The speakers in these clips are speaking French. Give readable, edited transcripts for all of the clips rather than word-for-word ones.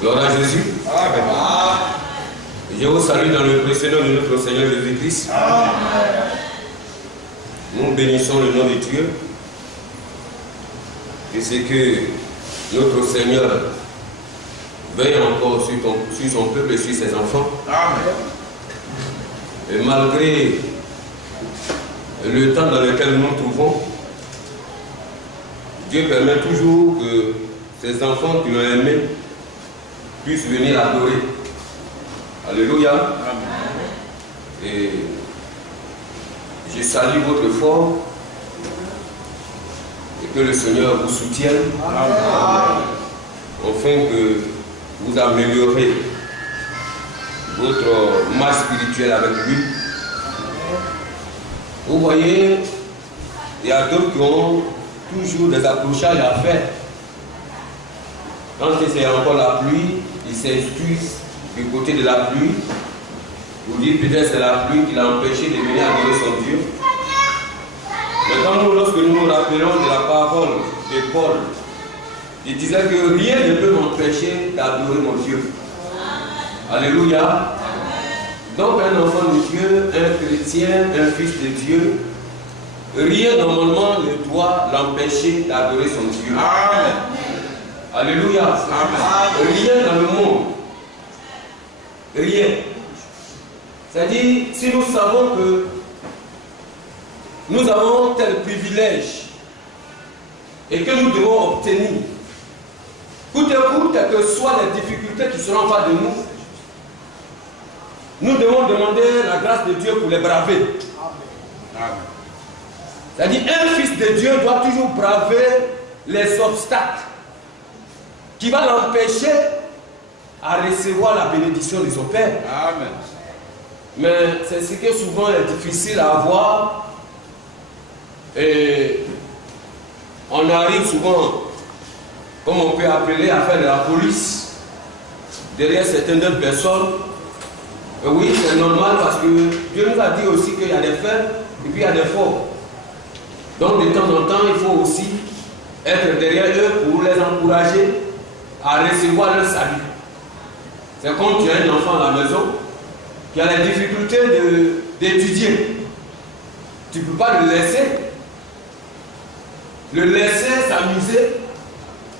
Gloire à Jésus. Amen. Je vous salue dans le précieux nom de notre Seigneur Jésus-Christ. Nous bénissons le nom de Dieu. Et c'est que notre Seigneur veille encore sur son peuple et sur ses enfants. Amen. Et malgré le temps dans lequel nous nous trouvons, Dieu permet toujours que ses enfants qui l'ont aimé puissent venir adorer. Alléluia. Amen. Et je salue votre foi et que le Seigneur vous soutienne. Amen. Afin que vous améliorez votre marche spirituelle avec lui. Vous voyez, il y a d'autres qui ont toujours des accrochages à faire. Quand c'est encore la pluie, ils s'instruisent du côté de la pluie. Vous dites peut-être c'est la pluie qui l'a empêché de venir adorer son Dieu. Mais quand nous, lorsque nous nous rappelons de la parole de Paul, il disait que rien ne peut m'empêcher d'adorer mon Dieu. Alléluia. Donc un enfant de Dieu, un chrétien, un fils de Dieu, rien normalement ne doit l'empêcher d'adorer son Dieu. Amen. Alléluia. Amen. Rien dans le monde. Rien. C'est-à-dire, si nous savons que nous avons tel privilège et que nous devons obtenir, coûte que coûte, quelles que soient les difficultés qui seront en face de nous, nous devons demander la grâce de Dieu pour les braver. C'est-à-dire, un fils de Dieu doit toujours braver les obstacles qui vont l'empêcher à recevoir la bénédiction de son Père. Amen. Mais c'est ce qui souvent est difficile à avoir. Et on arrive souvent, comme on peut appeler, à faire de la police derrière certaines autres personnes. Et oui, c'est normal parce que Dieu nous a dit aussi qu'il y a des faibles et puis il y a des forts. Donc de temps en temps, il faut aussi être derrière eux pour les encourager à recevoir leur salut. C'est comme tu as un enfant à la maison qui a la difficulté d'étudier. Tu ne peux pas le laisser s'amuser.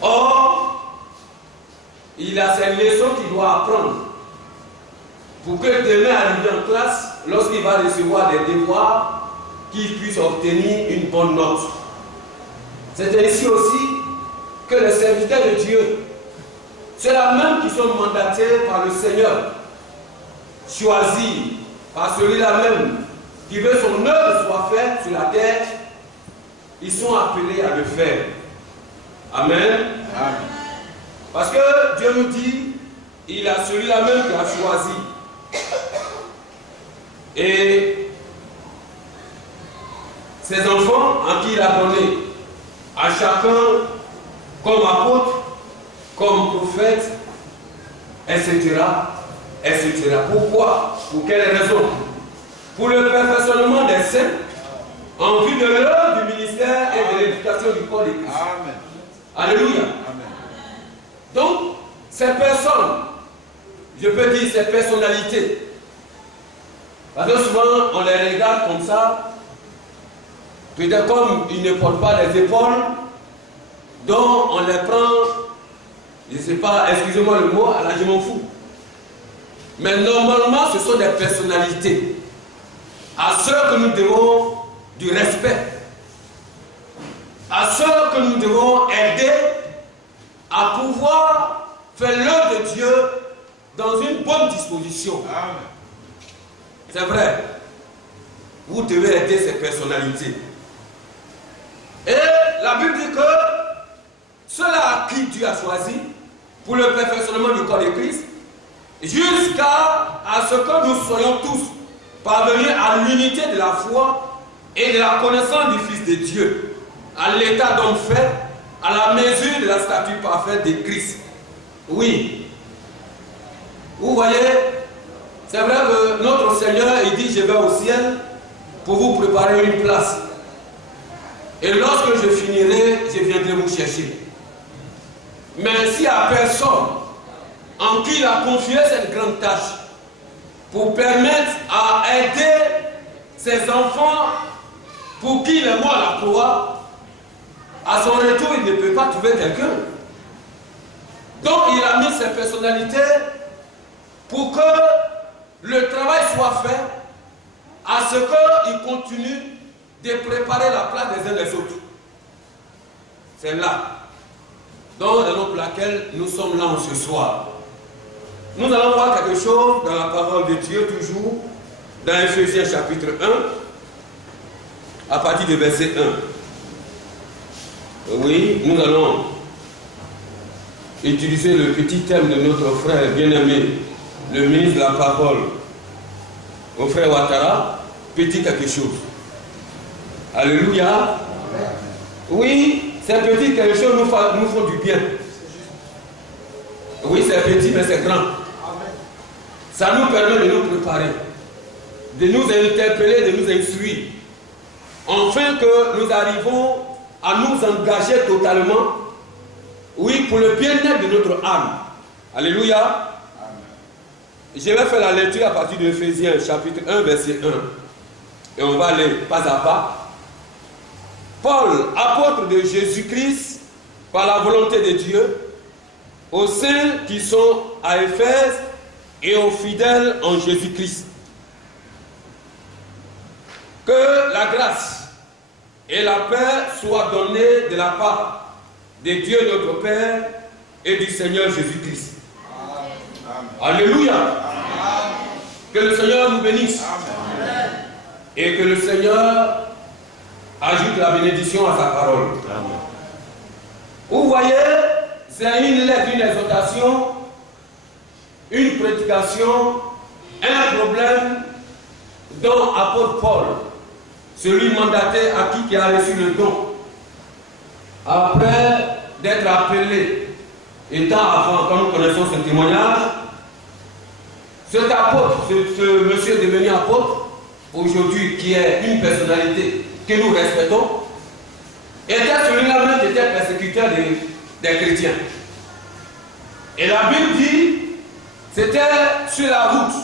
Or, il a ses leçons qu'il doit apprendre pour que demain, arrivé en classe, lorsqu'il va recevoir des devoirs, qu'il puisse obtenir une bonne note. C'est ainsi aussi que les serviteurs de Dieu, ceux-là même qui sont mandatés par le Seigneur, choisis par celui-là même qui veut son œuvre soit faite sur la terre, ils sont appelés à le faire. Amen. Amen. Parce que Dieu nous dit, il a celui-là même qui a choisi. Et ses enfants en qui il a donné à chacun comme apôtre, comme prophète, etc. etc. Pourquoi? Pour quelle raison? Pour le perfectionnement des saints, en vue de l'œuvre du ministère et de l'éducation du corps de Christ. Amen. Alléluia. Amen. Donc, ces personnes, je peux dire ces personnalités, parce que souvent on les regarde comme ça, peut-être comme ils ne portent pas les épaules, donc on les prend, je ne sais pas, excusez-moi le mot, là je m'en fous. Mais normalement ce sont des personnalités à ceux que nous devons du respect, à ceux que nous devons aider à pouvoir faire l'œuvre de Dieu dans une bonne disposition. Amen. C'est vrai. Vous devez aider ces personnalités. Et la Bible dit que ceux-là à qui Dieu a choisi pour le perfectionnement du corps de Christ, jusqu'à ce que nous soyons tous parvenus à l'unité de la foi et de la connaissance du Fils de Dieu, à l'état d'homme fait, à la mesure de la stature parfaite de Christ. Oui. Vous voyez, c'est vrai que notre Seigneur, il dit, je vais au ciel pour vous préparer une place. Et lorsque je finirai, je viendrai vous chercher. Mais s'il n'y a personne en qui il a confié cette grande tâche pour permettre à aider ses enfants pour qui il est mort à la croix. À son retour, il ne peut pas trouver quelqu'un. Donc il a mis ses personnalités pour que le travail soit fait, à ce qu'il continue de préparer la place des uns des autres. C'est là, donc la raison pour laquelle nous sommes là ce soir. Nous allons voir quelque chose dans la parole de Dieu, toujours dans Ephésiens chapitre 1, à partir du verset 1. Oui, nous allons utiliser le petit thème de notre frère bien-aimé, le ministre de la parole, au frère Ouattara, petit quelque chose. Alléluia. Oui, c'est petit quelque chose nous font du bien. Oui, c'est petit, mais c'est grand. Ça nous permet de nous préparer, de nous interpeller, de nous instruire, afin que nous arrivons à nous engager totalement, oui, pour le bien-être de notre âme. Alléluia. Je vais faire la lecture à partir de Ephésiens chapitre 1, verset 1. Et on va aller pas à pas. Paul, apôtre de Jésus-Christ, par la volonté de Dieu, aux saints qui sont à Éphèse et aux fidèles en Jésus-Christ. Que la grâce et la paix soient données de la part de Dieu notre Père et du Seigneur Jésus-Christ. Alléluia. Amen. Que le Seigneur nous bénisse. Amen. Et que le Seigneur ajoute la bénédiction à sa parole. Amen. Vous voyez, c'est une lettre, une exhortation, une prédication, un problème dont apôtre Paul, celui mandaté à qui a reçu le don, après d'être appelé, étant avant, comme nous connaissons ce témoignage, cet apôtre, ce monsieur devenu apôtre, aujourd'hui qui est une personnalité que nous respectons, était celui-là même qui était persécuteur des chrétiens. Et la Bible dit, c'était sur la route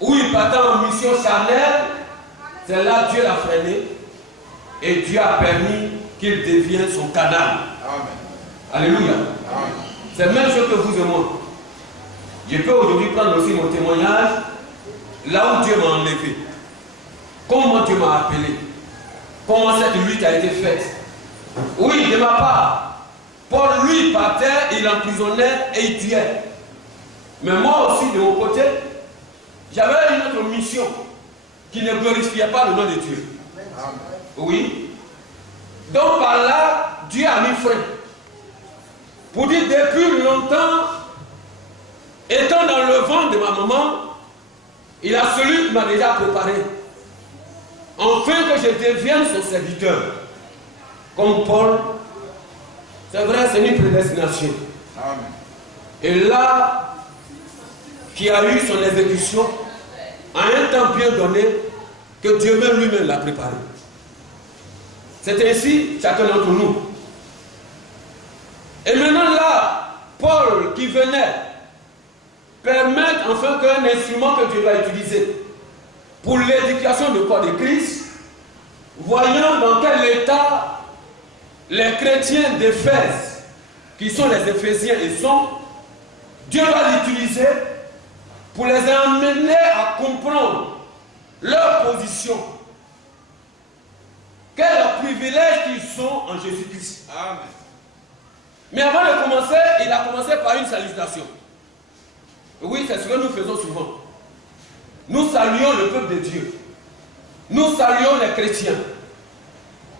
où il partait en mission charnelle, c'est là Dieu l'a freiné et Dieu a permis qu'il devienne son canal. Amen. Alléluia. Amen. C'est même chose que vous et moi. Je peux aujourd'hui prendre aussi mon témoignage là où Dieu m'a enlevé. Comment Dieu m'a appelé. Comment cette lutte a été faite. Oui, de ma part. Paul, lui, partait, il emprisonnait et il tuait. Mais moi aussi, de mon côté, j'avais une autre mission qui ne glorifiait pas le nom de Dieu. Amen. Oui. Donc par là, Dieu a mis frein. Pour dire, depuis longtemps, étant dans le ventre de ma maman, il a celui qui m'a déjà préparé. Enfin que je devienne son serviteur. Comme Paul, c'est vrai, c'est une prédestination. Amen. Et là, qui a eu son exécution, à un temps bien donné, que Dieu même lui-même l'a préparé. C'est ainsi, chacun d'entre nous. Et maintenant là, Paul qui venait permettre enfin qu'un instrument que Dieu va utiliser pour l'éducation du corps de Christ, voyant dans quel état les chrétiens d'Éphèse, qui sont les Éphésiens et sont, Dieu va l'utiliser pour les amener à comprendre leur position. Quel privilège qu'ils sont en Jésus-Christ. Amen. Mais avant de commencer, il a commencé par une salutation. Oui, c'est ce que nous faisons souvent. Nous saluons le peuple de Dieu. Nous saluons les chrétiens.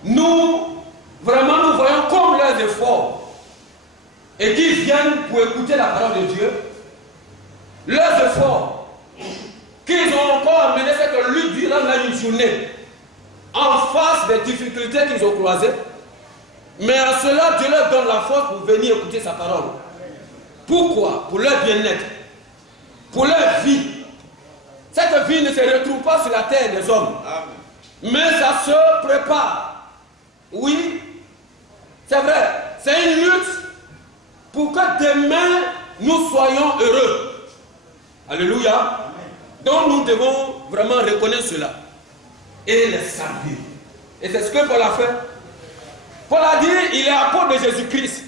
Nous, vraiment, nous voyons comme leurs efforts et qu'ils viennent pour écouter la parole de Dieu. Leurs efforts qu'ils ont encore amené cette lutte durant une journée en face des difficultés qu'ils ont croisées. Mais à cela, Dieu leur donne la force pour venir écouter sa parole. Pourquoi? Pour leur bien-être, pour leur vie. Cette vie ne se retrouve pas sur la terre des hommes. Mais ça se prépare. Oui, c'est vrai. C'est une lutte pour que demain, nous soyons soyons heureux. Alléluia. Donc nous devons vraiment reconnaître cela et les saluer. Et c'est ce que Paul a fait. Paul a dit, il est apôtre de Jésus-Christ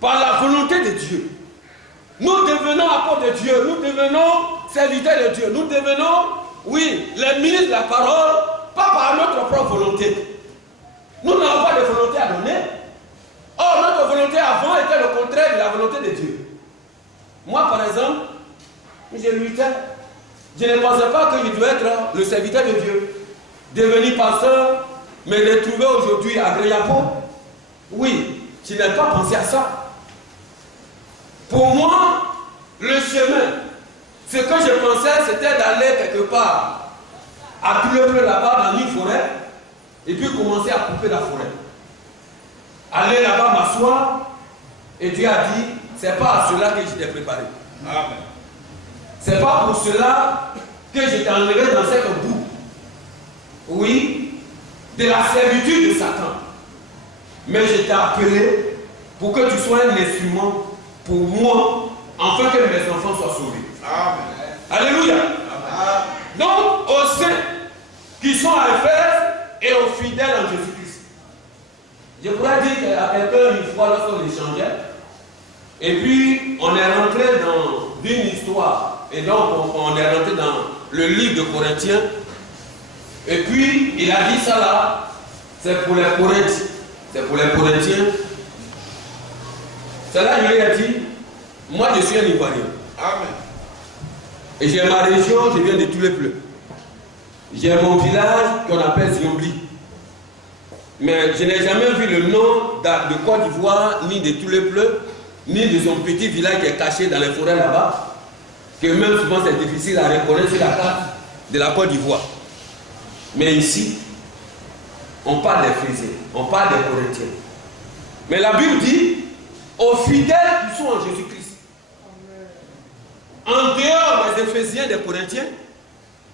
par la volonté de Dieu. Nous devenons apôtres de Dieu, nous devenons serviteurs de Dieu, nous devenons, oui, les ministres de la parole, pas par notre propre volonté. Nous n'avons pas de volonté à donner. Or, notre volonté avant était le contraire de la volonté de Dieu. Moi, par exemple, je luttais. Je ne pensais pas que je devais être le serviteur de Dieu. Devenir pasteur, me retrouver aujourd'hui à Greyapo. Oui, je n'ai pas pensé à ça. Pour moi, le chemin, ce que je pensais, c'était d'aller quelque part, à Toulouse là-bas, dans une forêt, et puis commencer à couper la forêt. Aller là-bas m'asseoir, et Dieu a dit, c'est pas à cela que je t'ai préparé. Amen. C'est pas pour cela que je t'ai enlevé dans cette boue. Oui, de la servitude de Satan. Mais je t'ai appelé pour que tu sois un instrument pour moi, afin que mes enfants soient sauvés. Amen. Alléluia. Amen. Donc, aux saints qui sont à Éphèse et aux fidèles en Jésus-Christ. Je pourrais dire à quelqu'un une fois lorsqu'on échangeait, et puis on est rentré dans une histoire, et donc on est rentré dans le livre de Corinthiens, et puis il a dit ça là, c'est pour les Corinthiens. C'est pour les Corinthiens. C'est là qu'il a dit, moi je suis un Ivoirien. Amen. Et j'ai ma région, je viens de tous les pleurs. J'ai mon village qu'on appelle Ziambli. Mais je n'ai jamais vu le nom de Côte d'Ivoire, ni de tous les pleurs, ni de son petit village qui est caché dans les forêts là-bas, que même souvent c'est difficile à reconnaître sur la carte de la Côte d'Ivoire. Mais ici, on parle des Frisiens, on parle des Corinthiens. Mais la Bible dit, aux fidèles qui sont en Jésus-Christ, en dehors des Éphésiens, des Corinthiens,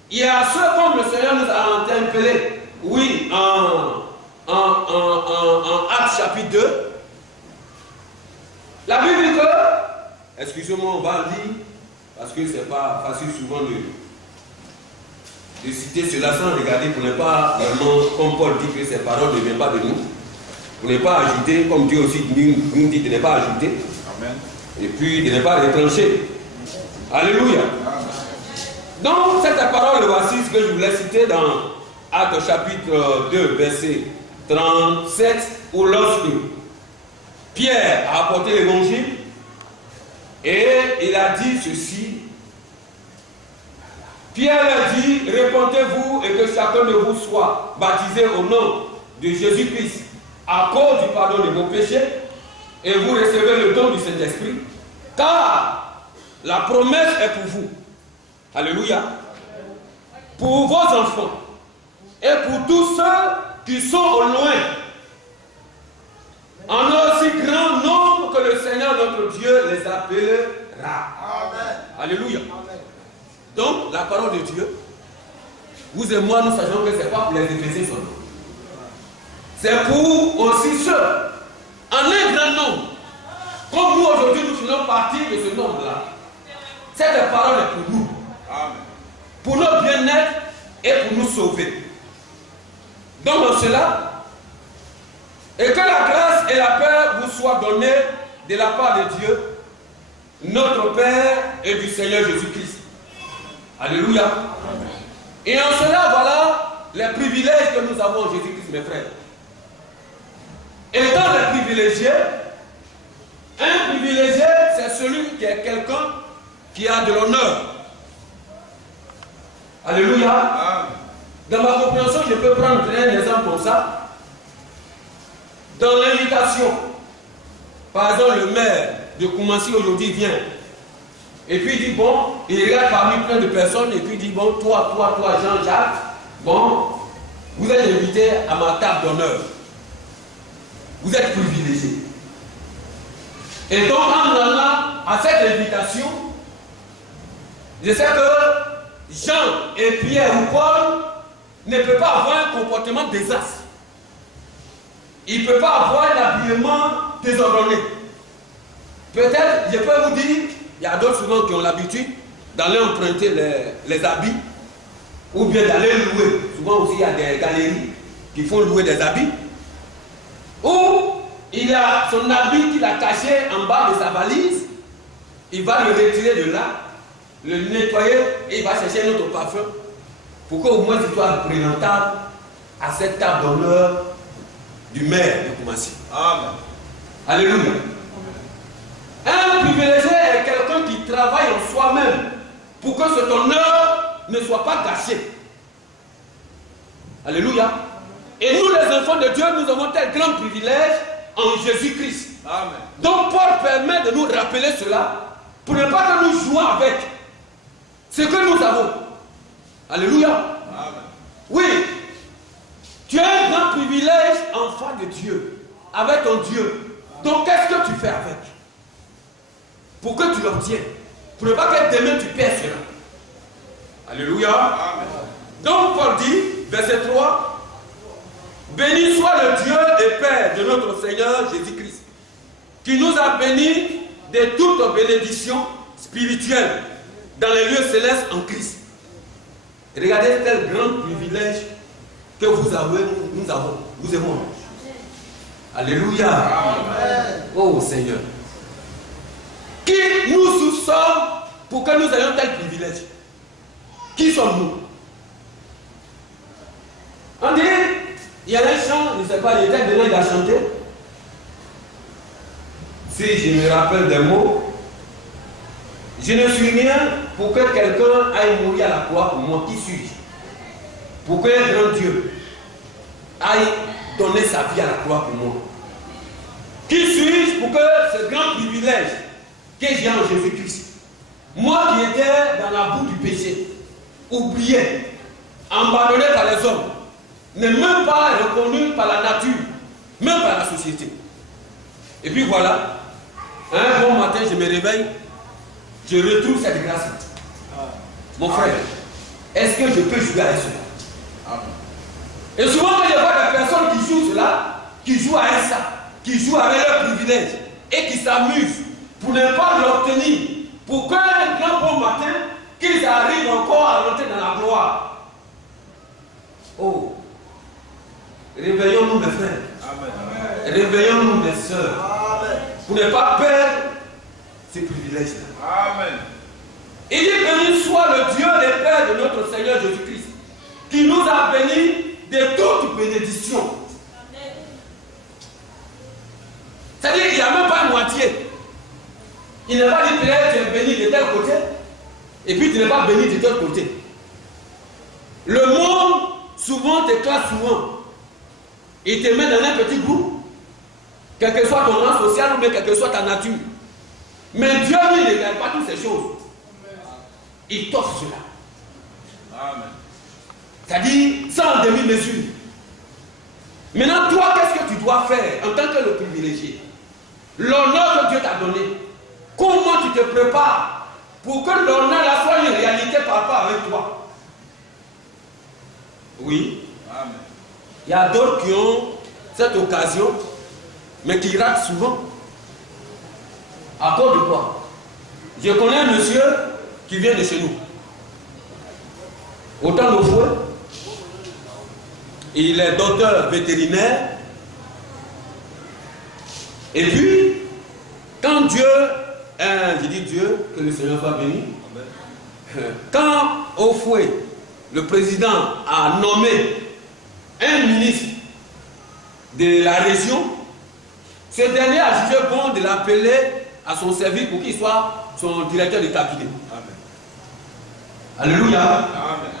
il y a ceux comme le Seigneur nous a interpellés, oui, en Actes chapitre 2. La Bible dit que, excusez-moi, on va lire, parce que c'est pas facile souvent de citer cela sans regarder pour ne pas vraiment, comme Paul dit que ces paroles ne viennent pas de nous, pour ne pas ajouter, comme Dieu aussi nous dit de ne pas ajouter. Amen. Et puis de ne pas retrancher. Alléluia. Amen. Donc cette parole, voici ce que je voulais citer dans Actes chapitre 2, verset 37, où lorsque Pierre a apporté l'évangile, et il a dit ceci. Pierre a dit, répentez-vous et que chacun de vous soit baptisé au nom de Jésus-Christ à cause du pardon de vos péchés, et vous recevez le don du Saint-Esprit, car la promesse est pour vous. Alléluia. Pour vos enfants et pour tous ceux qui sont au loin, en aussi grand nombre que le Seigneur notre Dieu les appellera. Amen. Alléluia. Amen. Donc, la parole de Dieu, vous et moi, nous savons que ce n'est pas pour les Éphésiens seulement. C'est pour aussi ceux, en un grand nombre. Comme nous aujourd'hui, nous faisons partie de ce nombre-là. Cette parole est pour nous. Amen. Pour notre bien-être et pour nous sauver. Donc, dans cela, et que la grâce et la paix vous soient données de la part de Dieu, notre Père et du Seigneur Jésus-Christ. Alléluia. Amen. Et en cela, voilà les privilèges que nous avons en Jésus-Christ, mes frères. Étant les privilégiés, un privilégié, c'est celui qui est quelqu'un qui a de l'honneur. Alléluia. Amen. Dans ma compréhension, je peux prendre un exemple comme ça. Dans l'invitation, par exemple, le maire de Koumassi aujourd'hui vient. Et puis il dit, bon, il regarde parmi plein de personnes, et puis il dit, bon, toi, Jean-Jacques, bon, vous êtes invité à ma table d'honneur. Vous êtes privilégié. Et donc, en allant à cette invitation, je sais que Jean et Pierre ou Paul ne peuvent pas avoir un comportement désastre. Il ne peut pas avoir un habillement désordonné. Peut-être, je peux vous dire, Il y a d'autres souvent qui ont l'habitude d'aller emprunter les habits ou bien d'aller louer. Souvent aussi il y a des galeries qui font louer des habits. Ou il a son habit qu'il a caché en bas de sa valise. Il va le retirer de là, le nettoyer et il va chercher un autre parfum pour qu'au moins il soit présentable à cette table d'honneur du maire de Koumassi. Amen. Alléluia. Un privilégié est quelqu'un qui travaille en soi-même pour que cet honneur ne soit pas gâché. Alléluia. Et nous les enfants de Dieu, nous avons tel grand privilège en Jésus-Christ. Amen. Donc Paul permet de nous rappeler cela pour ne pas que nous jouions avec ce que nous avons. Alléluia. Amen. Oui. Tu as un grand privilège, enfant de Dieu, avec ton Dieu. Donc qu'est-ce que tu fais avec? Pour que tu l'obtiennes. Pour ne pas que demain tu perds cela. Alléluia. Amen. Donc Paul dit, verset 3, béni soit le Dieu et Père de notre Seigneur Jésus-Christ, qui nous a bénis de toutes bénédictions spirituelles dans les lieux célestes en Christ. Et regardez quel grand privilège que vous avez, nous avons, nous avons. Alléluia. Amen. Oh Seigneur. Qui nous sommes pour que nous ayons tel privilège? Qui sommes-nous? On dit, il y a un chant, je ne sais pas, il était donné à chanter. Si je me rappelle des mots, je ne suis rien pour que quelqu'un aille mourir à la croix pour moi. Qui suis-je? Pour qu'un grand Dieu aille donner sa vie à la croix pour moi. Qui suis-je pour que ce grand privilège que j'ai en Jésus-Christ, moi qui étais dans la boue du péché, oublié, abandonné par les hommes, n'est même pas reconnu par la nature, même par la société. Et puis voilà, un bon matin, je me réveille, je retrouve cette grâce. Mon frère, est-ce que je peux jouer avec cela? Et souvent, quand je vois des personnes qui jouent cela, qui jouent avec ça, qui jouent avec leur privilège et qui s'amusent pour ne pas l'obtenir, pour qu'un grand bon matin, qu'ils arrivent encore à rentrer dans la gloire. Oh, réveillons-nous mes frères. Amen. Réveillons-nous mes soeurs. Amen. Pour ne pas perdre ces privilèges-là. Amen. Il dit béni soit le Dieu et Père de notre Seigneur Jésus-Christ, qui nous a bénis de toute bénédiction. C'est-à-dire qu'il n'y a même pas une moitié. Il n'est pas dit que tu es béni de tel côté, et puis tu n'es pas béni de tel côté. Le monde souvent te classe souvent. Il te met dans un petit groupe, quel que soit ton rang social ou bien quelle que soit ta nature. Mais Dieu, lui, ne regarde pas toutes ces choses. Il t'offre cela. Amen. C'est-à-dire, sans demi-mesure. Maintenant, toi, qu'est-ce que tu dois faire en tant que le privilégié? L'honneur que Dieu t'a donné. Comment tu te prépares pour que l'honneur là soit une réalité par rapport avec toi? Oui. Amen. Il y a d'autres qui ont cette occasion, mais qui ratent souvent. À cause de quoi? Je connais un monsieur qui vient de chez nous. Au temps de fouet, il est docteur vétérinaire. Et puis, quand Dieu, je dis Dieu, que le Seigneur soit béni, quand au fouet, le président a nommé un ministre de la région, ce dernier a jugé bon de l'appeler à son service pour qu'il soit son directeur de cabinet. Amen. Alléluia. Amen.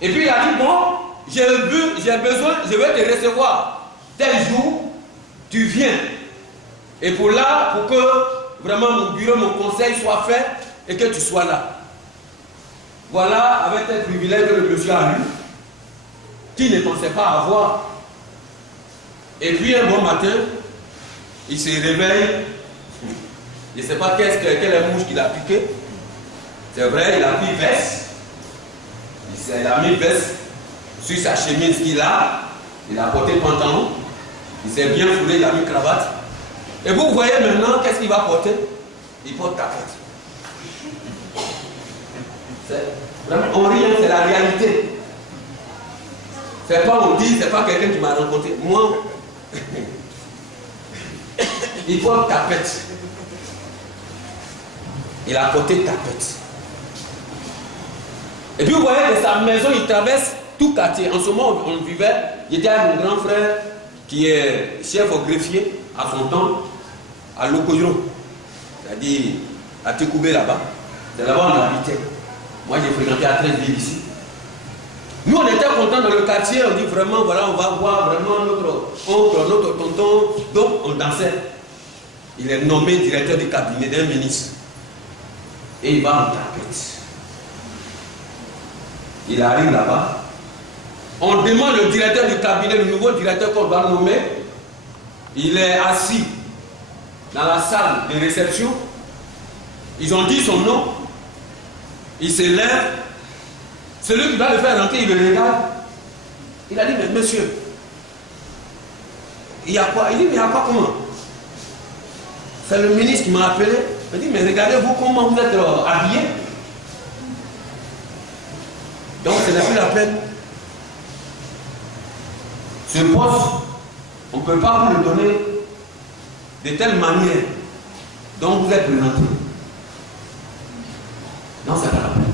Et puis il a dit, bon, j'ai besoin, je vais te recevoir tel jour, tu viens. Et pour là, pour que vraiment mon bureau, mon conseil soit fait et que tu sois là. Voilà, avec tel privilège que le monsieur a eu, qui ne pensait pas avoir. Et puis un bon matin, il se réveille. Je ne sais pas quelle mouche qu'il a piqué. C'est vrai, il a mis veste. Il a mis veste sur sa chemise qu'il a. Il a porté pantalon. Il s'est bien foulé, il a mis cravate. Et vous voyez maintenant, qu'est-ce qu'il va porter? Il porte ta tête. Vraiment, on rit, hein, c'est la réalité. C'est pas on dit, c'est pas quelqu'un qui m'a rencontré. Moi, il faut une tapette. Il a porté tapette. Et puis vous voyez que sa maison, il traverse tout quartier. En ce moment, on vivait, il était avec mon grand frère qui est chef au greffier à son temps, à Lokoyo, c'est-à-dire à Tekoubé là-bas. C'est là-bas on habitait. Moi j'ai fréquenté à 13 villes ici. Nous on était contents dans le quartier, on dit vraiment voilà on va voir vraiment notre oncle, notre tonton. Donc on dansait. Il est nommé directeur du cabinet d'un ministre. Et il va en tapette. Il arrive là-bas. On demande le directeur du cabinet, le nouveau directeur qu'on va nommer. Il est assis dans la salle de réception. Ils ont dit son nom. Il se lève. Celui qui va le faire rentrer, il le regarde. Il a dit, mais monsieur, il y a quoi? Il dit, mais il y a quoi comment? C'est le ministre qui m'a appelé. Il dit, mais regardez-vous comment vous êtes habillés. Donc, ce n'est plus la peine. Ce poste, on ne peut pas vous le donner de telle manière dont vous êtes présenté. Non, c'est pas la peine.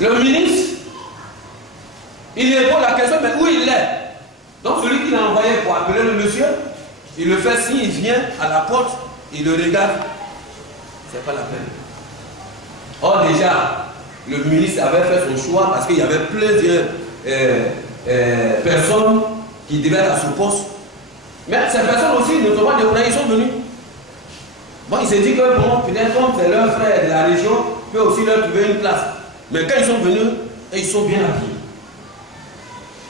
Le ministre, il répond à la question, mais où il est? Donc celui qui l'a envoyé pour appeler le monsieur, il le fait signe, il vient à la porte, il le regarde. C'est pas la peine. Or déjà, le ministre avait fait son choix parce qu'il y avait plusieurs personnes qui devaient être à ce poste. Mais ces personnes aussi ne sont pas des Ougandais, ils sont venus. Bon, il s'est dit que bon, peut-être comme c'est leur frère de la région, peut aussi leur trouver une place. Mais quand ils sont venus, ils sont bien habillés.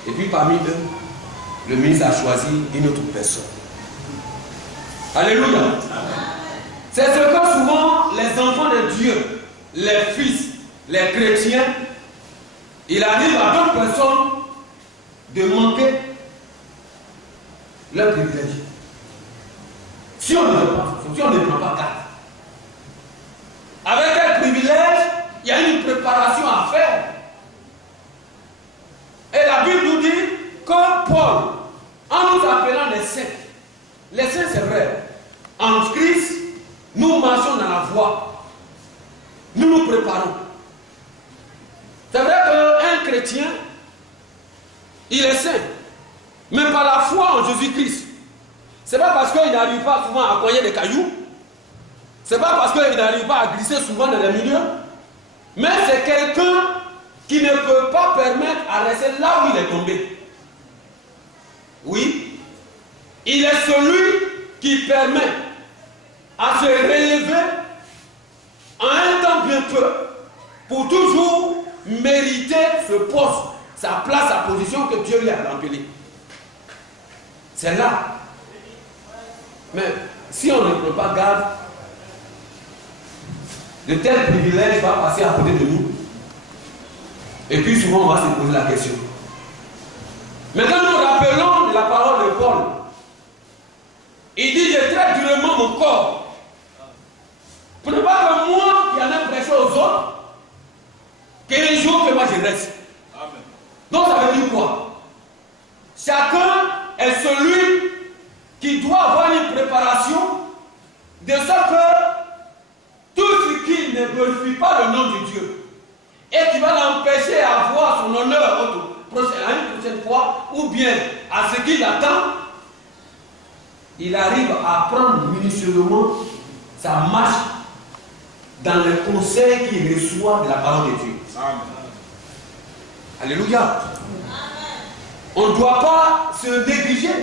Et puis parmi eux, le ministre a choisi une autre personne. Alléluia. C'est ce que souvent les enfants de Dieu, les fils, les chrétiens, il arrive à d'autres personnes de manquer leur privilège. Si on ne prend pas garde, avec quel privilège, il y a une préparation à faire. Et la Bible nous dit que Paul, en nous appelant les saints c'est vrai, en Christ, nous marchons dans la voie, nous nous préparons. C'est vrai qu'un chrétien, il est saint, mais par la foi en Jésus-Christ. Ce n'est pas parce qu'il n'arrive pas souvent à cogner des cailloux, ce n'est pas parce qu'il n'arrive pas à glisser souvent dans les milieux, mais c'est quelqu'un qui ne peut pas permettre à rester là où il est tombé. Oui, il est celui qui permet à se relever en un temps bien peu pour toujours mériter ce poste, sa place, sa position que Dieu lui a remplie. C'est là. Mais si on ne prend pas garde, de tels privilèges vont passer à côté de nous. Et puis souvent on va se poser la question. Maintenant nous rappelons la parole de Paul. Il dit, je traite durement mon corps. Pour ne pas que moi qui en ai prêché aux autres, qu'un jour que moi je reste. Amen. Donc ça veut dire quoi? Chacun est celui qui doit avoir une préparation de sorte que tout ce qui ne glorifie pas le nom de Dieu et qui va l'empêcher à avoir son honneur à une prochaine fois ou bien à ce qu'il attend, il arrive à prendre minutieusement sa marche dans le conseil qu'il reçoit de la parole de Dieu. Amen. Alléluia. Amen. On ne doit pas se négliger.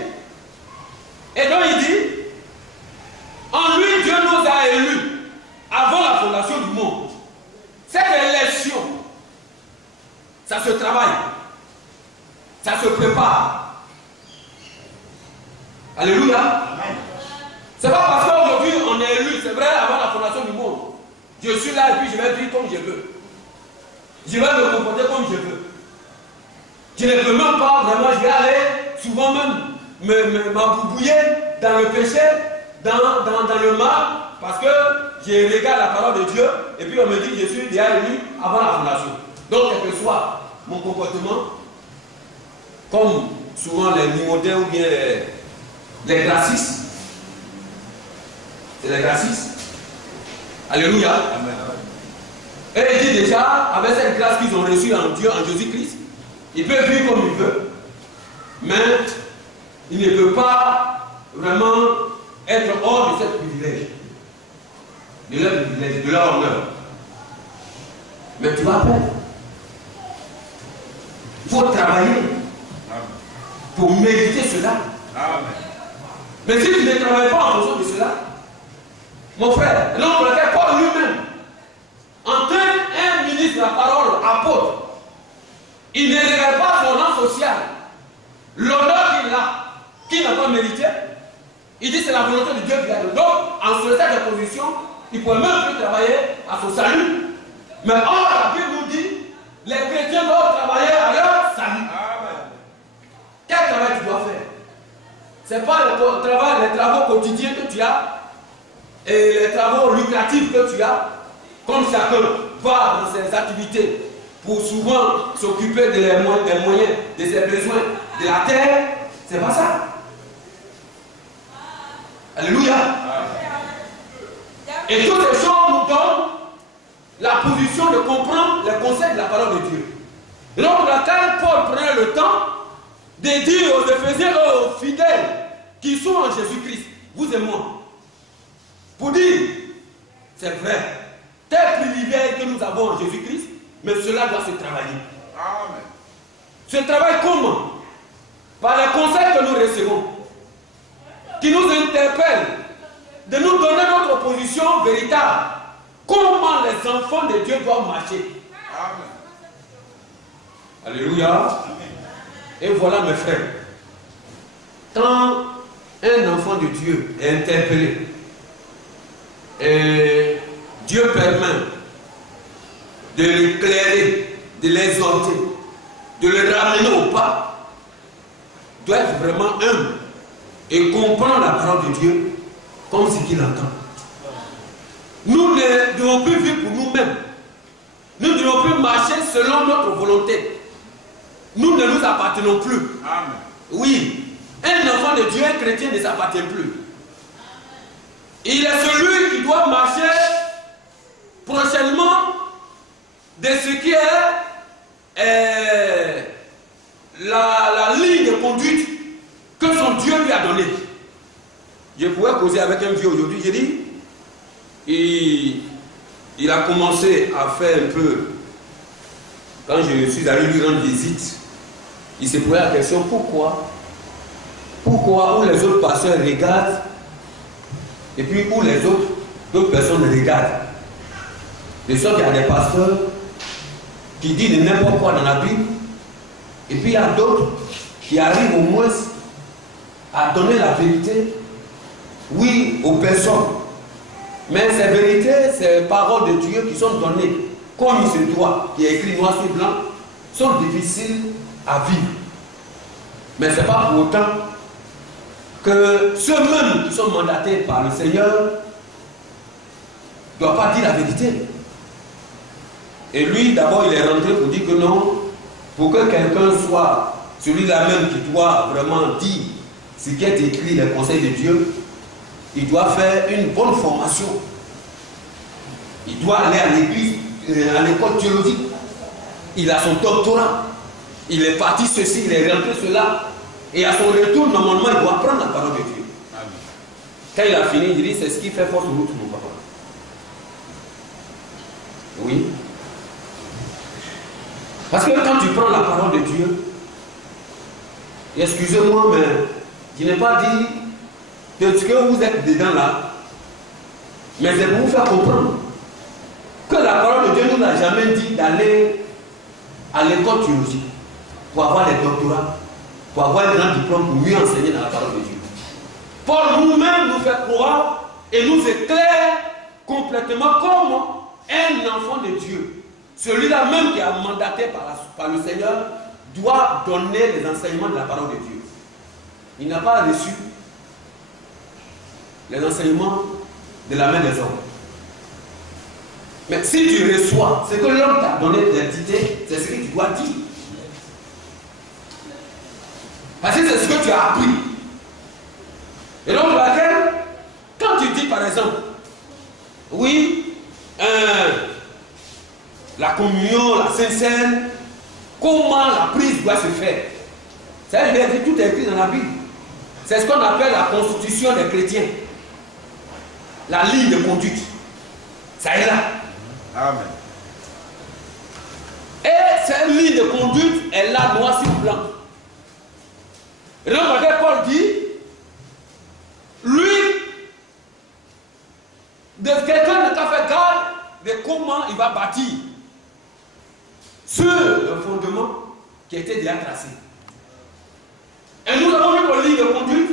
Et donc il dit, en lui Dieu nous a élus avant la fondation du monde. Cette élection, ça se travaille, ça se prépare. Alléluia. C'est pas parce qu'aujourd'hui on est élu, c'est vrai, avant la fondation du monde. Je suis là et puis je vais vivre comme je veux. Je vais me comporter comme je veux. Je ne peux même pas vraiment, je vais aller souvent même m'emboubouiller dans le péché, dans le mal parce que je regarde la parole de Dieu et puis on me dit que je suis déjà élu avant la fondation. Donc, quel que soit mon comportement, comme souvent les limodins ou bien les gracistes, c'est les gracistes. Alléluia. Amen. Et il dit déjà, avec cette grâce qu'ils ont reçue en Dieu, en Jésus-Christ, il peut vivre comme il veut. Mais il ne peut pas vraiment être hors de ce privilège. De leur privilège, de leur honneur. Mais tu vas faire. Il faut travailler pour mériter cela. Amen. Mais si tu ne travailles pas en fonction de cela, mon frère, l'homme pour lequel Paul lui-même, en tant qu'un ministre de la parole, apôtre, il ne regarde pas son rang social, l'honneur qu'il n'a pas mérité. Il dit c'est la volonté de Dieu qui a donné. Donc, en ce stade de position, il ne peut même plus travailler à son salut. Mais or, la Bible nous dit, les chrétiens doivent travailler à leur salut. Amen. Quel travail tu dois faire? Ce n'est pas les travaux quotidiens que tu as et les travaux lucratifs que tu as, comme chacun va dans ses activités pour souvent s'occuper des moyens, de ses besoins, de la terre. C'est pas ça. Alléluia. Et toutes ces choses nous donnent la position de comprendre les concepts de la parole de Dieu. Et donc, pour laquelle Paul prenait le temps de dire aux Éphésiens, aux fidèles qui sont en Jésus-Christ, vous et moi, pour dire, c'est vrai, tel privilège que nous avons en Jésus-Christ, mais cela doit se travailler. Amen. Ce travail comment? Par les conseils que nous recevons, qui nous interpellent, de nous donner notre position véritable. Comment les enfants de Dieu doivent marcher. Amen. Alléluia. Amen. Et voilà mes frères. Quand un enfant de Dieu est interpellé, et Dieu permet de l'éclairer, de l'exhorter, de le ramener au pas, doit être vraiment humble et comprendre la parole de Dieu comme ce qu'il entend. Nous ne devons plus vivre pour nous-mêmes. Nous ne devons plus marcher selon notre volonté. Nous ne nous appartenons plus. Amen. Oui, un enfant de Dieu, un chrétien ne s'appartient plus. Il est celui qui doit marcher prochainement de ce qui est la ligne de conduite que son Dieu lui a donnée. Je pouvais causer avec un vieux aujourd'hui, j'ai dit, il a commencé à faire un peu, quand je suis allé lui rendre visite, il s'est posé la question, pourquoi où les autres pasteurs regardent et puis où les d'autres personnes regardent. De sorte qu'il y a des pasteurs qui disent n'importe quoi dans la Bible et puis il y a d'autres qui arrivent au moins à donner la vérité, oui, aux personnes. Mais ces vérités, ces paroles de Dieu qui sont données comme il se doit, qui est écrit noir sur blanc, sont difficiles à vivre. Mais ce n'est pas pour autant que ceux-mêmes qui sont mandatés par le Seigneur ne doivent pas dire la vérité. Et lui, d'abord, il est rentré pour dire que non, pour que quelqu'un soit celui-là même qui doit vraiment dire ce qui est écrit, les conseils de Dieu, il doit faire une bonne formation. Il doit aller à l'église, à l'école théologique. Il a son doctorat. Il est parti ceci, il est rentré cela. Et à son retour, normalement, il doit apprendre la parole de Dieu. Amen. Quand il a fini, il dit, c'est ce qui fait force de route, mon papa. Oui. Parce que quand tu prends la parole de Dieu, excusez-moi, mais je n'ai pas dit de ce que vous êtes dedans là, mais c'est pour vous faire comprendre que la parole de Dieu ne nous a jamais dit d'aller à l'école théologique pour avoir des doctorats, pour avoir un grand diplôme, pour mieux enseigner dans la parole de Dieu. Paul nous-mêmes nous fait croire et nous éclaire complètement comme un enfant de Dieu. Celui-là même qui est mandaté par le Seigneur doit donner les enseignements de la parole de Dieu. Il n'a pas reçu les enseignements de la main des hommes. Mais si tu reçois ce que l'homme t'a donné d'identité, c'est ce que tu dois dire. Parce que c'est ce que tu as appris. Et donc, laquelle, quand tu dis par exemple, oui, la communion, la Sainte Seine, comment la prise doit se faire? Ça, je l'ai dit, tout est écrit dans la Bible. C'est ce qu'on appelle la constitution des chrétiens. La ligne de conduite. Ça est là. Amen. Et cette ligne de conduite est là, noir sur blanc. Et donc, Paul dit, lui, de quelqu'un ne t'a fait garde de comment il va bâtir sur le fondement qui était déjà tracé. Et nous avons vu une ligne de conduite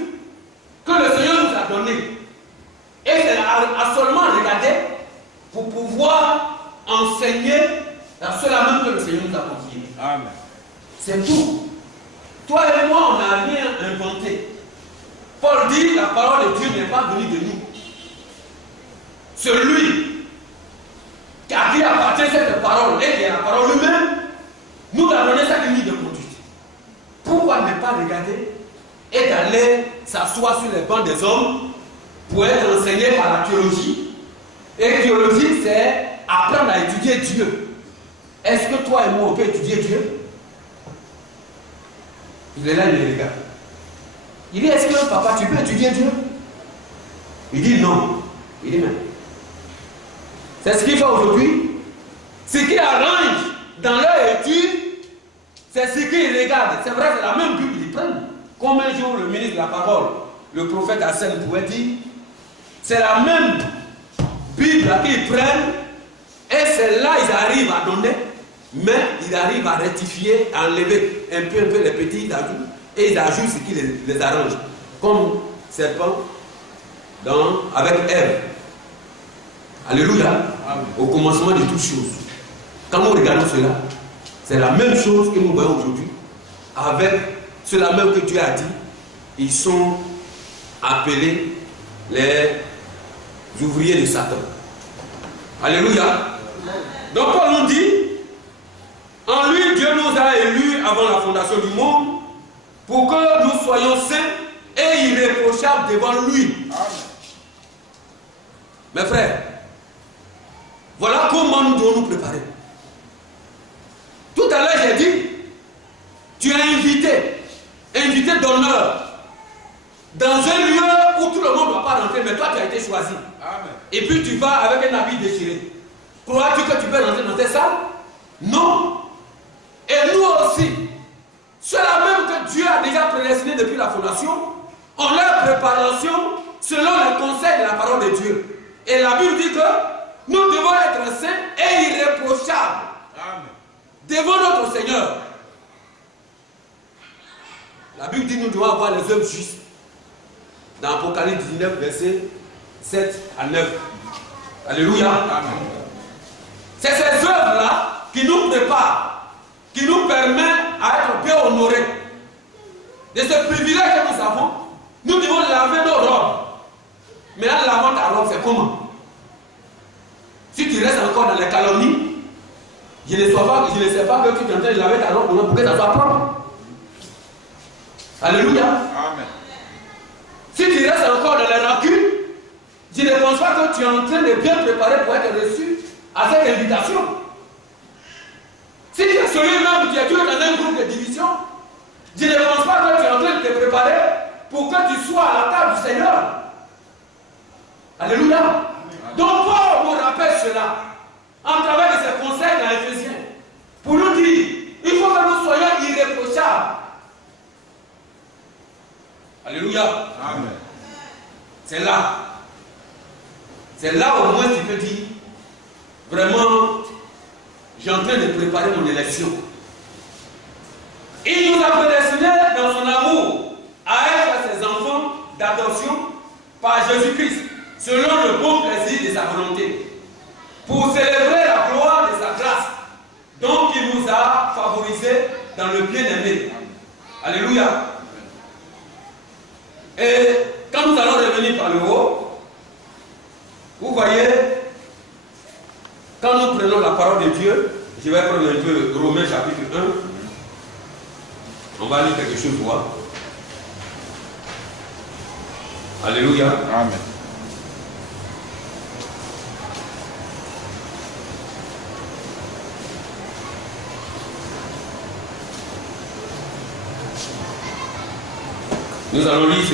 que le Seigneur nous a donnée. Et c'est à seulement regarder pour pouvoir enseigner la seule même que le Seigneur nous a confiée. Amen. C'est tout. Toi et moi, on n'a rien inventé. Paul dit, la parole de Dieu n'est pas venue de nous. Celui à qui appartient cette parole et qui est la parole lui-même, nous a donné cette ligne de conduite. Pourquoi ne pas regarder et d'aller s'asseoir sur les bancs des hommes pour être enseigné par la théologie? Et théologie, c'est apprendre à étudier Dieu. Est-ce que toi et moi, on peut étudier Dieu? Il est là, il les regarde. Il dit, est-ce que papa, tu peux étudier Dieu? Il dit non. Il dit non. C'est ce qu'il fait aujourd'hui. Ce qui arrange dans leur étude, c'est ce qu'ils regardent. C'est vrai, c'est la même Bible qu'ils prennent. Comme un jour le ministre de la parole, le prophète Hassan pouvait dire, c'est la même Bible qu'ils prennent, et c'est là qu'ils arrivent à donner, mais ils arrivent à rectifier, à enlever un peu les petits ajouts, et ils ajoutent ce qui les arrange. Comme serpent avec Ève. Alléluia. Amen. Au commencement de toutes choses. Quand nous regardons cela, c'est la même chose que nous voyons aujourd'hui. Avec cela même que Dieu a dit, ils sont appelés les ouvriers de Satan. Alléluia. Donc Paul nous dit, en lui Dieu nous a élus avant la fondation du monde pour que nous soyons saints et irréprochables devant lui. Amen. Mes frères, voilà comment nous devons nous préparer. Tout à l'heure, j'ai dit, tu es invité d'honneur, dans un lieu où tout le monde ne va pas rentrer, mais toi tu as été choisi. Amen. Et puis tu vas avec un habit déchiré. Crois-tu que tu peux rentrer dans cette salle? Non. Et nous aussi, ceux-là même que Dieu a déjà prédestiné depuis la fondation, ont leur préparation selon les conseils de la parole de Dieu. Et la Bible dit que nous devons être saints et irréprochables. Amen. Devant notre Seigneur. La Bible dit que nous devons avoir les œuvres justes. Dans Apocalypse 19, versets 7 à 9. Alléluia. Amen. C'est ces œuvres-là qui nous préparent, qui nous permettent à être bien honorés. De ce privilège que nous avons, nous devons laver nos robes. Mais en lavant ta robe, c'est comment? Si tu restes encore dans les calomnies, je ne sais pas que tu es en train de laver ta robe pour que ça soit propre. Alléluia. Amen. Si tu restes encore dans les rancunes, je ne pense pas que tu es en train de bien préparer pour être reçu à cette invitation. Si tu es celui-même qui est toujours dans un groupe de division, je ne pense pas que tu es en train de te préparer pour que tu sois à la table du Seigneur. Alléluia. Amen. Donc Paul nous rappelle cela en travers de ses conseils dans Éphésiens pour nous dire, il faut que nous soyons irréprochables. Alléluia. Amen. C'est là. C'est là au moins tu peux dire, vraiment, j'ai en train de préparer mon élection. Il nous a prédestinés dans son amour à être ses enfants d'adoption par Jésus-Christ, selon le bon plaisir de sa volonté, pour célébrer la gloire de sa grâce, donc il nous a favorisés dans le bien-aimé. Alléluia. Et quand nous allons revenir par le haut, Vous voyez, quand nous prenons la parole de Dieu, je vais prendre un peu Romains chapitre 1. On va lire quelque chose, voir. Alléluia. Amen. Nous allons lire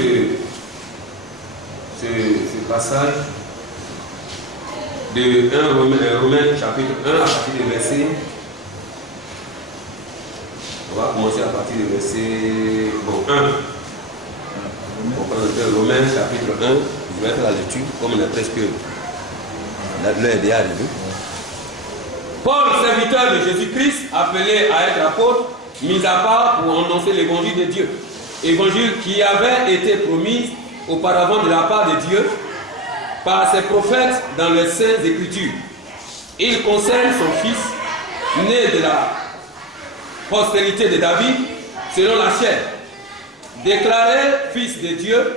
ce passage de 1 Romains chapitre 1 à partir du verset. On va commencer à partir du verset 1. Romains chapitre 1, je vais faire la lecture comme on est presque l'heure est déjà arrivée. Paul, serviteur de Jésus-Christ, appelé à être apôtre, mis à part pour annoncer l'évangile de Dieu. Évangile qui avait été promis auparavant de la part de Dieu par ses prophètes dans les saintes écritures. Il concerne son fils, né de la postérité de David, selon la chair, déclaré fils de Dieu,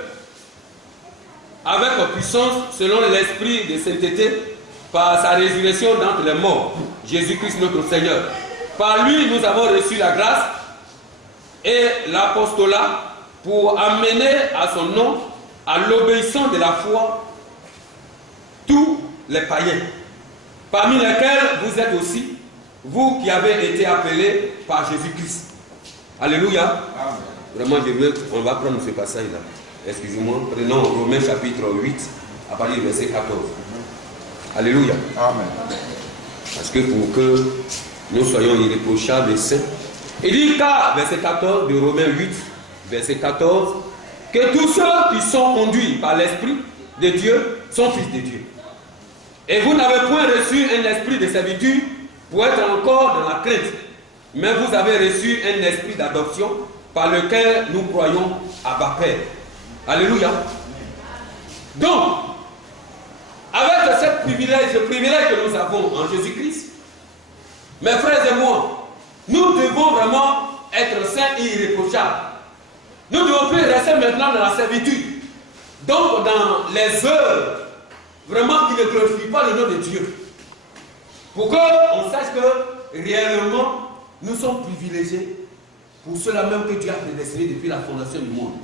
avec puissance selon l'esprit de sainteté, par sa résurrection d'entre les morts, Jésus-Christ notre Seigneur. Par lui, nous avons reçu la grâce et l'apostolat pour amener à son nom, à l'obéissance de la foi, tous les païens, parmi lesquels vous êtes aussi, vous qui avez été appelés par Jésus-Christ. Alléluia. Amen. Vraiment, on va prendre ce passage-là. Excusez-moi, prenons Romains chapitre 8, à partir du verset 14. Alléluia. Amen. Parce que pour que nous soyons irréprochables et saints, il dit car, verset 14 de Romains 8, verset 14, que tous ceux qui sont conduits par l'Esprit de Dieu sont fils de Dieu. Et vous n'avez point reçu un esprit de servitude pour être encore dans la crainte, mais vous avez reçu un esprit d'adoption par lequel nous croyons à Abba Père. Alléluia. Donc, avec ce privilège que nous avons en Jésus-Christ, mes frères et moi, nous devons vraiment être saints et irréprochables. Nous ne devons plus rester maintenant dans la servitude. Donc, dans les œuvres, vraiment qui ne glorifient pas le nom de Dieu. Pour qu'on sache que réellement, nous sommes privilégiés pour cela même que Dieu a prédestiné depuis la fondation du monde.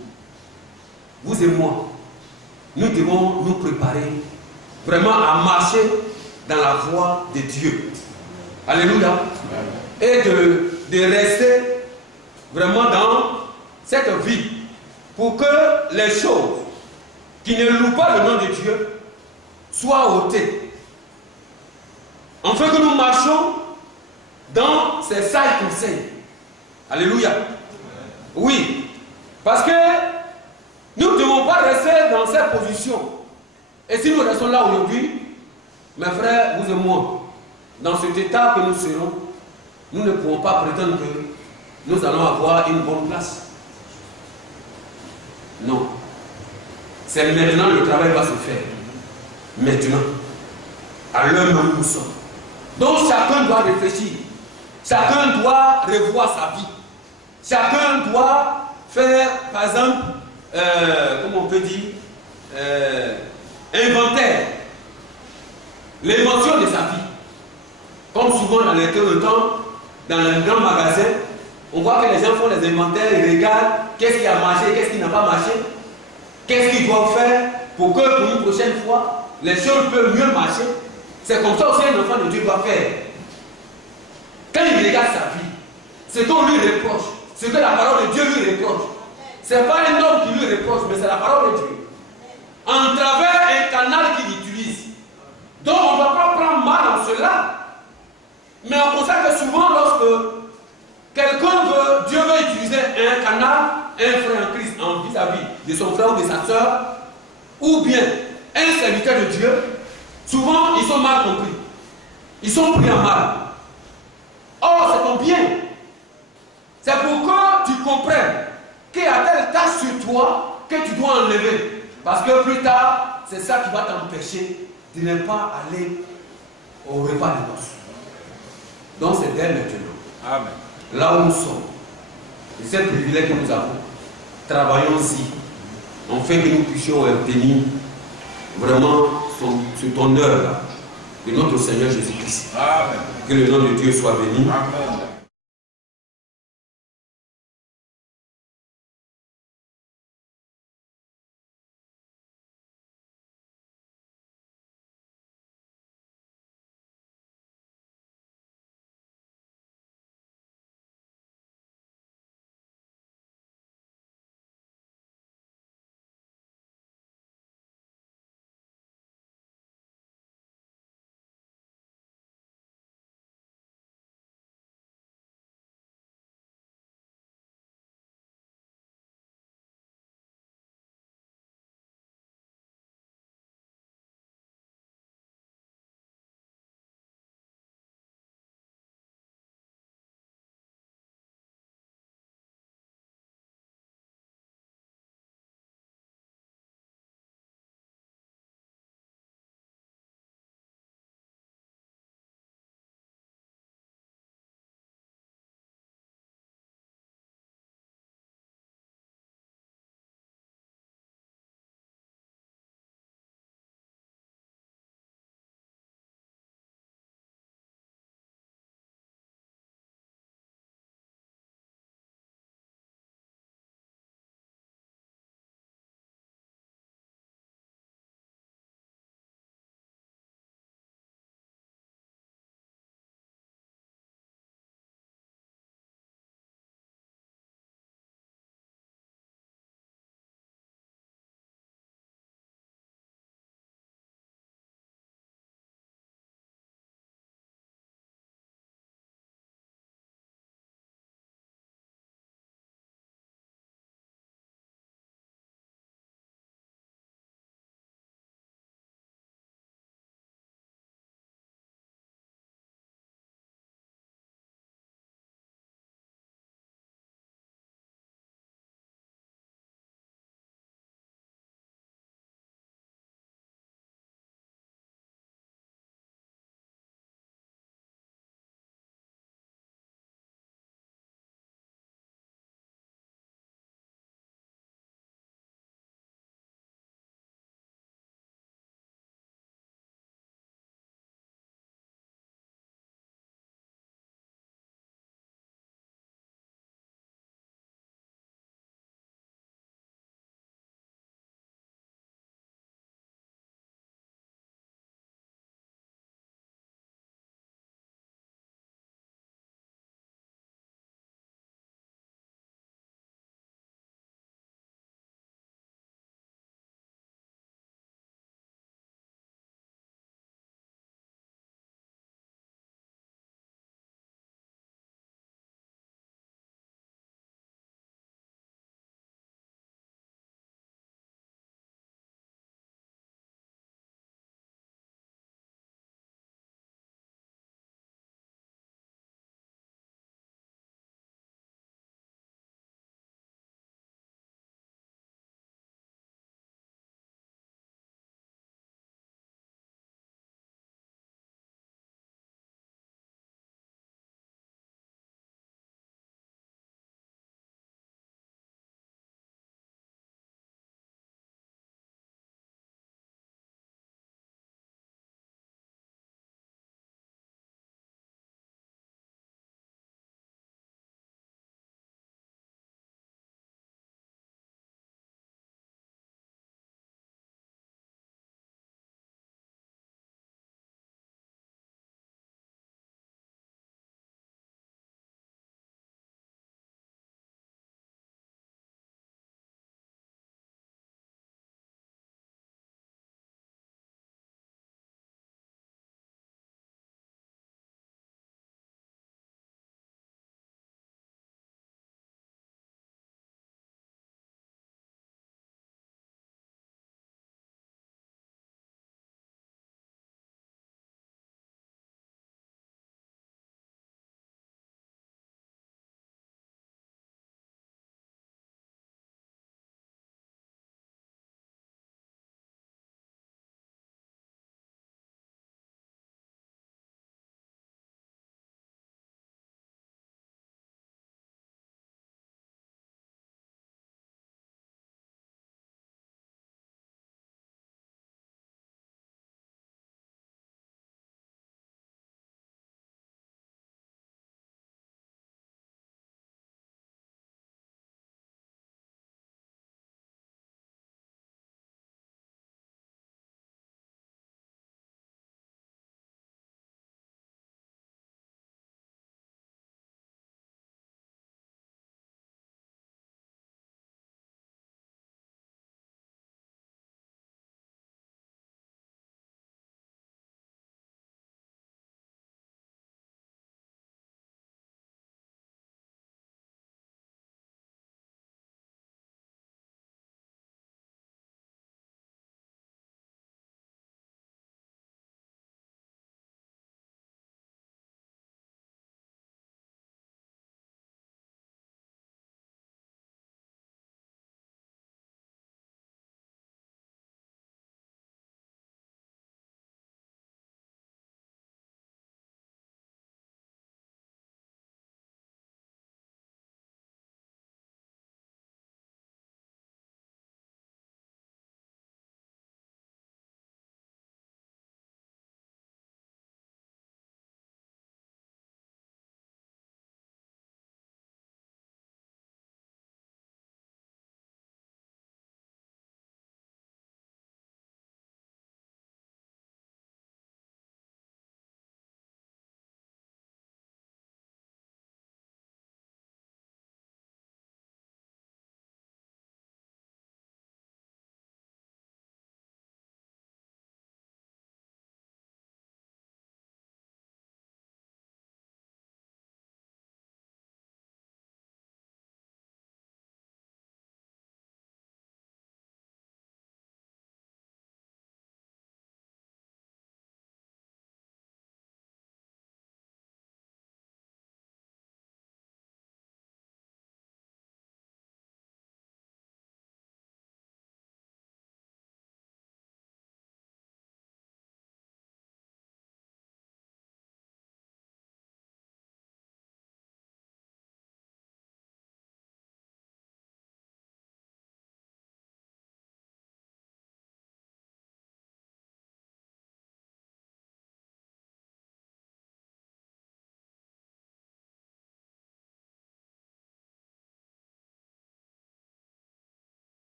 Vous et moi, nous devons nous préparer vraiment à marcher dans la voie de Dieu. Alléluia. Et de rester vraiment dans cette vie pour que les choses qui ne louent pas le nom de Dieu soient ôtées. Enfin que nous marchons dans ces sages conseils. Alléluia. Oui. Parce que nous ne devons pas rester dans cette position. Et si nous restons là aujourd'hui, mes frères, vous et moi, dans cet état que nous serons, nous ne pouvons pas prétendre que nous allons avoir une bonne place. Non. C'est maintenant le travail va se faire. Maintenant. À l'heure où nous sommes. Donc chacun doit réfléchir. Chacun doit revoir sa vie. Chacun doit faire, par exemple, comment on peut dire, inventaire. L'émotion de sa vie. Comme souvent dans les temps, dans les grands magasins, on voit que les gens font les inventaires, ils regardent qu'est-ce qui a marché, qu'est-ce qui n'a pas marché, qu'est-ce qu'ils doivent faire pour que pour une prochaine fois, les choses peuvent mieux marcher. C'est comme ça aussi un enfant de Dieu doit faire. Quand il regarde sa vie, ce qu'on lui reproche, ce que la parole de Dieu lui reproche, ce n'est pas un homme qui lui reproche, mais c'est la parole de Dieu. En travers un canal qu'il utilise. Donc on ne doit pas prendre mal en cela. Mais on constate que souvent lorsque quelqu'un Dieu veut utiliser un canal, un frère en Christ en vis-à-vis de son frère ou de sa soeur, ou bien un serviteur de Dieu, souvent ils sont mal compris. Ils sont pris en mal. Or c'est ton bien. C'est pour que tu comprennes qu'il y a telle tâche sur toi que tu dois enlever. Parce que plus tard, c'est ça qui va t'empêcher de ne pas aller au repas de noces. Donc c'est dès maintenant. Amen. Là où nous sommes, et c'est le privilège que nous avons, travaillons-y, afin que nous puissions obtenir vraiment sur ton œuvre de notre Seigneur Jésus-Christ. Amen. Que le nom de Dieu soit béni. Amen.